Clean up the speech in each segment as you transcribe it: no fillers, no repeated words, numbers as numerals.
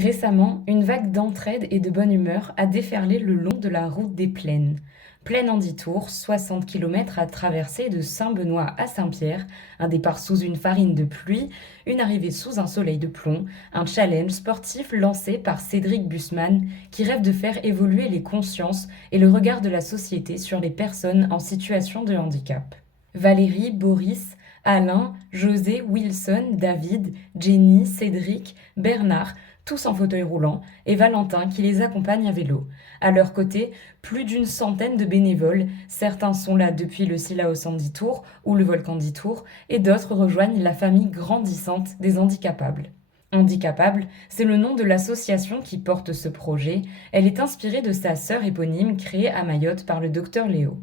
Récemment, une vague d'entraide et de bonne humeur a déferlé le long de la route des Plaines. Plaine-en-Ditour, 60 kilomètres à traverser de Saint-Benoît à Saint-Pierre, un départ sous une farine de pluie, une arrivée sous un soleil de plomb, un challenge sportif lancé par Cédric Bussmann qui rêve de faire évoluer les consciences et le regard de la société sur les personnes en situation de handicap. Valérie, Boris, Alain, José, Wilson, David, Jenny, Cédric, Bernard, tous en fauteuil roulant, et Valentin qui les accompagne à vélo. À leur côté, plus d'une centaine de bénévoles, certains sont là depuis le Silao 110 Tours ou le Volcan 10 Tours, et d'autres rejoignent la famille grandissante des handicapables. Handicapable, c'est le nom de l'association qui porte ce projet. Elle est inspirée de sa sœur éponyme créée à Mayotte par le docteur Léo.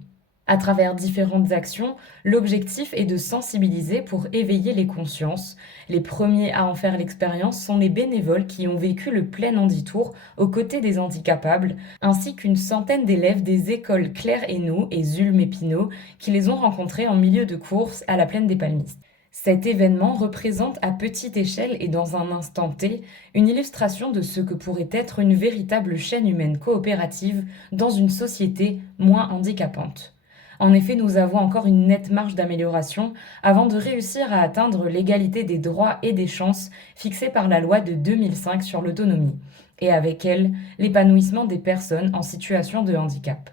À travers différentes actions, l'objectif est de sensibiliser pour éveiller les consciences. Les premiers à en faire l'expérience sont les bénévoles qui ont vécu le plein Handitour aux côtés des handicapables, ainsi qu'une centaine d'élèves des écoles Claire Hainaut et Zulme Épinot qui les ont rencontrés en milieu de course à la plaine des Palmistes. Cet événement représente à petite échelle et dans un instant T une illustration de ce que pourrait être une véritable chaîne humaine coopérative dans une société moins handicapante. En effet, nous avons encore une nette marge d'amélioration avant de réussir à atteindre l'égalité des droits et des chances fixée par la loi de 2005 sur l'autonomie, et avec elle, l'épanouissement des personnes en situation de handicap.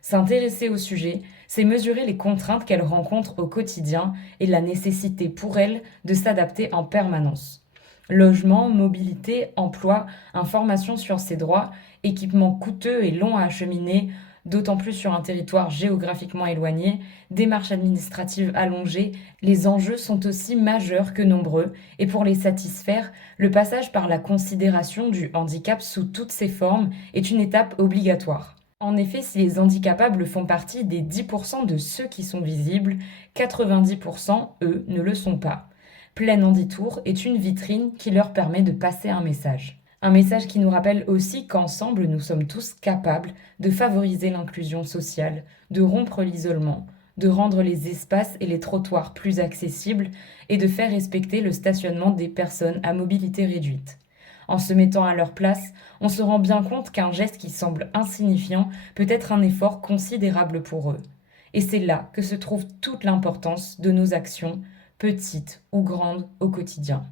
S'intéresser au sujet, c'est mesurer les contraintes qu'elles rencontrent au quotidien et la nécessité pour elles de s'adapter en permanence. Logement, mobilité, emploi, information sur ses droits, équipements coûteux et longs à acheminer, d'autant plus sur un territoire géographiquement éloigné, démarches administratives allongées, les enjeux sont aussi majeurs que nombreux, et pour les satisfaire, le passage par la considération du handicap sous toutes ses formes est une étape obligatoire. En effet, si les handicapables font partie des 10% de ceux qui sont visibles, 90%, eux, ne le sont pas. Plein Handitour est une vitrine qui leur permet de passer un message. Un message qui nous rappelle aussi qu'ensemble, nous sommes tous capables de favoriser l'inclusion sociale, de rompre l'isolement, de rendre les espaces et les trottoirs plus accessibles et de faire respecter le stationnement des personnes à mobilité réduite. En se mettant à leur place, on se rend bien compte qu'un geste qui semble insignifiant peut être un effort considérable pour eux. Et c'est là que se trouve toute l'importance de nos actions, petites ou grandes, au quotidien.